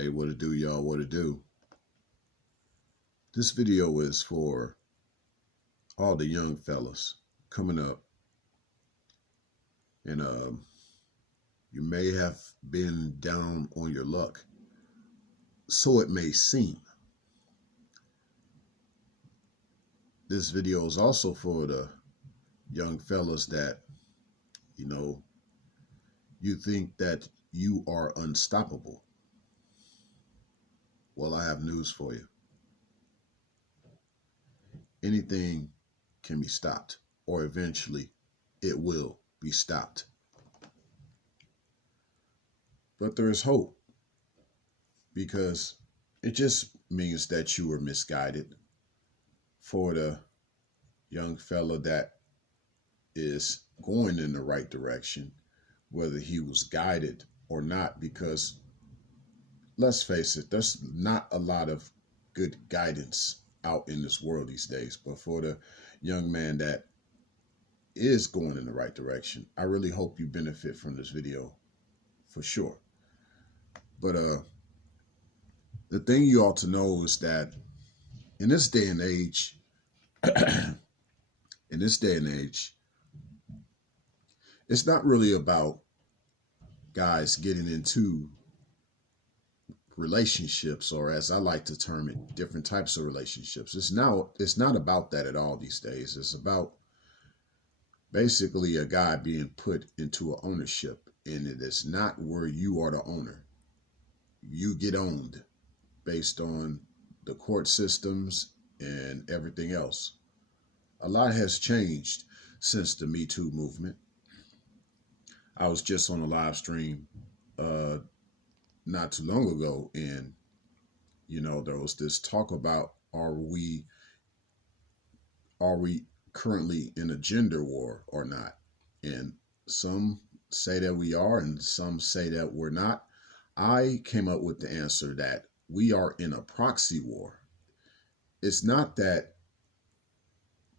Hey, what it do, y'all? What it do? This video is for all the young fellas coming up, and you may have been down on your luck, so it may seem. This video is also for the young fellas that, you know, you think that you are unstoppable. Well, I have news for you. Anything can be stopped, or eventually it will be stopped. But there is hope, because it just means that you were misguided. For the young fella that is going in the right direction, whether he was guided or not, because let's face it, there's not a lot of good guidance out in this world these days. But for the young man that is going in the right direction, I really hope you benefit from this video for sure. But the thing you ought to know is that in this day and age, it's not really about guys getting into relationships, or as I like to term it, different types of relationships. It's not about that at all these days. It's about basically a guy being put into an ownership, and it is not where you are the owner. You get owned based on the court systems and everything else. A lot has changed since the Me Too movement. I was just on a live stream not too long ago, and there was this talk about are we currently in a gender war or not? And some say that we are, and some say that we're not. I came up with the answer that we are in a proxy war. It's not that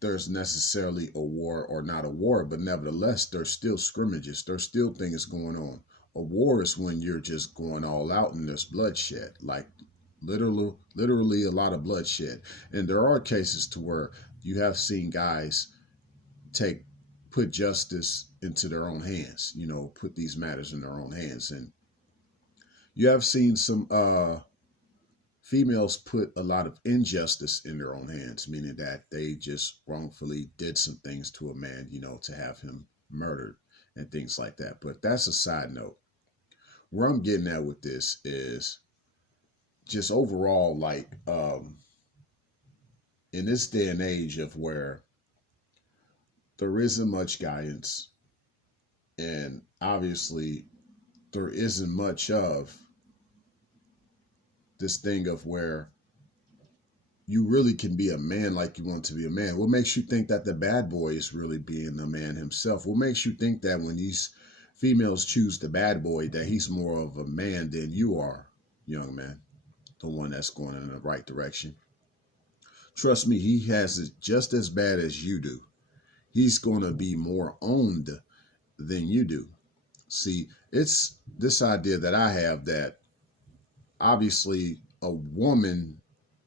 there's necessarily a war or not a war, but nevertheless, there's still scrimmages. There's still things going on. A war is when you're just going all out and there's bloodshed, like literally a lot of bloodshed. And there are cases to where you have seen guys put justice into their own hands, put these matters in their own hands. And you have seen some females put a lot of injustice in their own hands, meaning that they just wrongfully did some things to a man, to have him murdered and things like that. But that's a side note. Where I'm getting at with this is just overall, like, in this day and age of where there isn't much guidance, and obviously there isn't much of this thing of where you really can be a man like you want to be a man. What makes you think that the bad boy is really being the man himself? What makes you think that when these females choose the bad boy, that he's more of a man than you are, young man, the one that's going in the right direction? Trust me, he has it just as bad as you do. He's going to be more owned than you do. See, it's this idea that I have that obviously a woman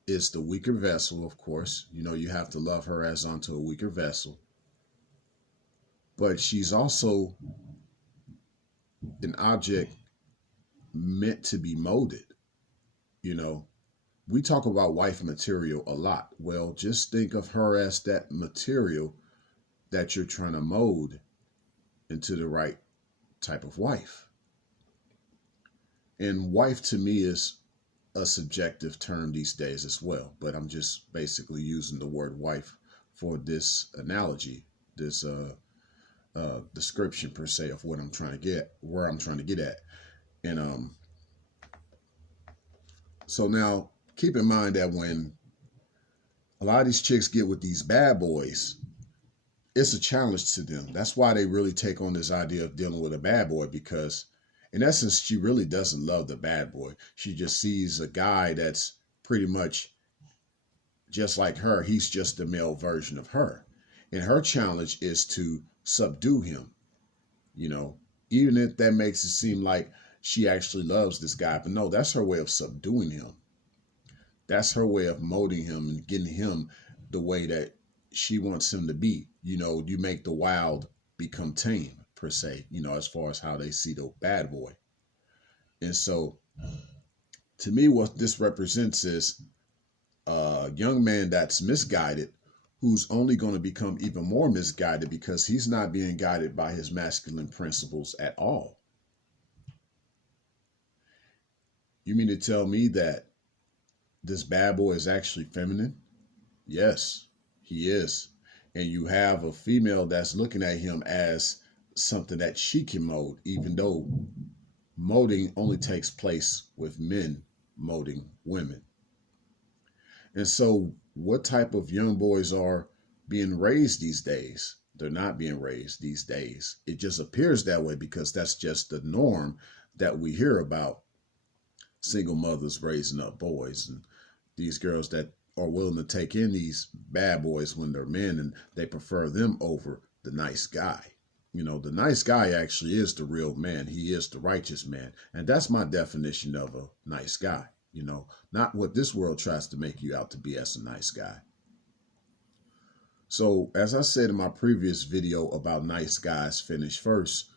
is the weaker vessel, of course. You have to love her as unto a weaker vessel. But she's also an object meant to be molded. We talk about wife material a lot. Well, just think of her as that material that you're trying to mold into the right type of wife. And wife to me is a subjective term these days as well, but I'm just basically using the word wife for this analogy, this description per se of what I'm trying to get at. And so now keep in mind that when a lot of these chicks get with these bad boys, it's a challenge to them. That's why they really take on this idea of dealing with a bad boy, because in essence, she really doesn't love the bad boy. She just sees a guy that's pretty much just like her. He's just the male version of her. And her challenge is to subdue him, even if that makes it seem like she actually loves this guy. But no, that's her way of subduing him. That's her way of molding him and getting him the way that she wants him to be. You know, you make the wild become tame, per se, you know, as far as how they see the bad boy. And so to me, what this represents is a young man that's misguided, who's only going to become even more misguided because he's not being guided by his masculine principles at all. You mean to tell me that this bad boy is actually feminine? Yes, he is. And you have a female that's looking at him as something that she can mold, even though molding only takes place with men molding women. And so, what type of young boys are being raised these days? They're not being raised these days. It just appears that way because that's just the norm that we hear about single mothers raising up boys and these girls that are willing to take in these bad boys when they're men and they prefer them over the nice guy. You know, the nice guy actually is the real man. He is the righteous man. And that's my definition of a nice guy. You know, not what this world tries to make you out to be as a nice guy. So, as I said in my previous video about nice guys finish first,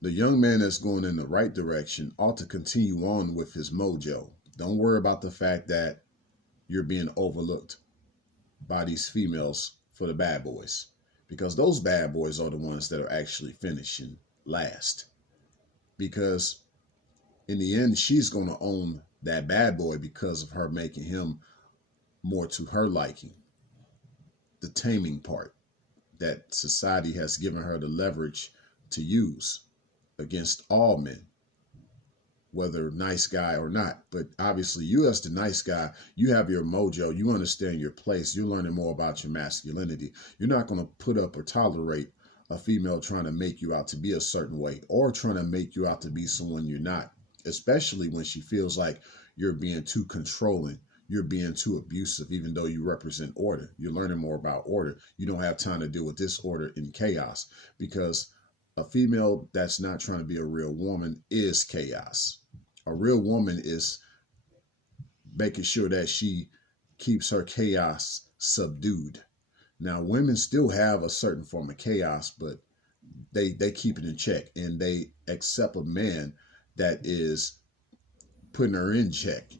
the young man that's going in the right direction ought to continue on with his mojo. Don't worry about the fact that you're being overlooked by these females for the bad boys, because those bad boys are the ones that are actually finishing last. Because in the end, she's going to own that bad boy because of her making him more to her liking. The taming part that society has given her the leverage to use against all men, whether nice guy or not. But obviously, you as the nice guy, you have your mojo, you understand your place, you're learning more about your masculinity. You're not going to put up or tolerate a female trying to make you out to be a certain way or trying to make you out to be someone you're not, especially when she feels like you're being too controlling, you're being too abusive, even though you represent order. You're learning more about order. You don't have time to deal with disorder and chaos, because a female that's not trying to be a real woman is chaos. A real woman is making sure that she keeps her chaos subdued. Now, women still have a certain form of chaos, but they keep it in check and they accept a man that is putting her in check.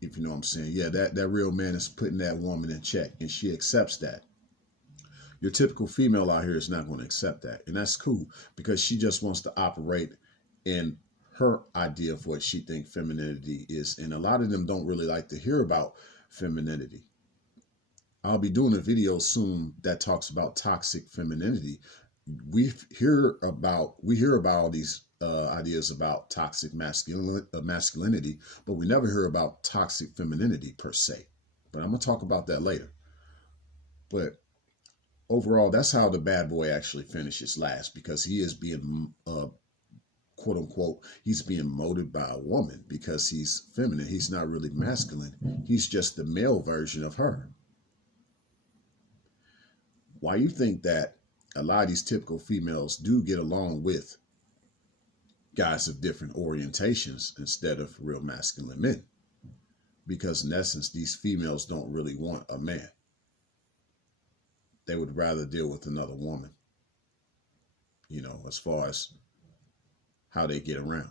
If you know what I'm saying. Yeah, that real man is putting that woman in check and she accepts that. Your typical female out here is not going to accept that. And that's cool because she just wants to operate in her idea of what she thinks femininity is. And a lot of them don't really like to hear about femininity. I'll be doing a video soon that talks about toxic femininity. We hear about all these ideas about toxic masculinity, but we never hear about toxic femininity per se. But I'm going to talk about that later. But overall, that's how the bad boy actually finishes last, because he is being, quote unquote, he's being molded by a woman because he's feminine. He's not really masculine. He's just the male version of her. Why you think that a lot of these typical females do get along with guys of different orientations instead of real masculine men? Because in essence, these females don't really want a man. They would rather deal with another woman, you know, as far as how they get around.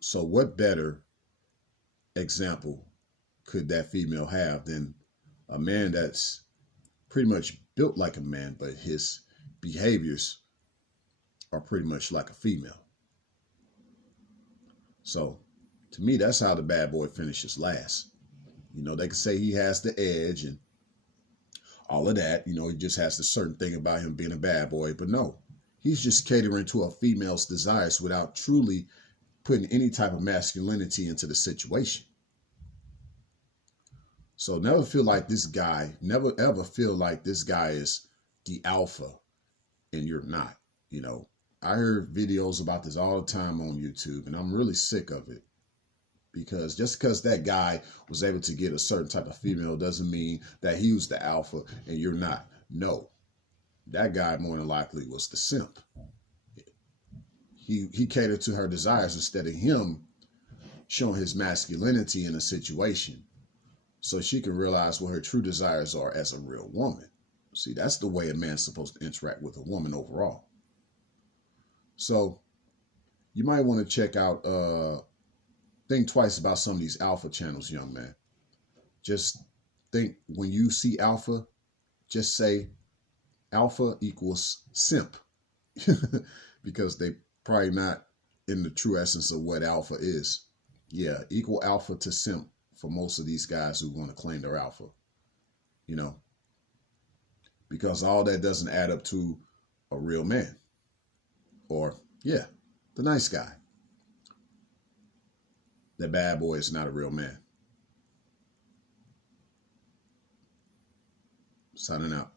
So what better example could that female have than a man that's pretty much built like a man, but his behaviors are pretty much like a female? So to me, that's how the bad boy finishes last. You know, they can say he has the edge and all of that, you know, he just has a certain thing about him being a bad boy, but no, he's just catering to a female's desires without truly putting any type of masculinity into the situation. So never ever feel like this guy is the alpha and you're not. You know, I hear videos about this all the time on YouTube and I'm really sick of it. Because just because that guy was able to get a certain type of female doesn't mean that he was the alpha and you're not. No, that guy more than likely was the simp. He catered to her desires instead of him showing his masculinity in a situation, so she can realize what her true desires are as a real woman. See, that's the way a man's supposed to interact with a woman overall. So you might want to check out, think twice about some of these alpha channels, young man. Just think, when you see alpha, just say alpha equals simp, because they probably not in the true essence of what alpha is. Yeah, equal alpha to simp for most of these guys who want to claim they're alpha, you know, because all that doesn't add up to a real man, or, yeah, the nice guy. That bad boy is not a real man. Signing out.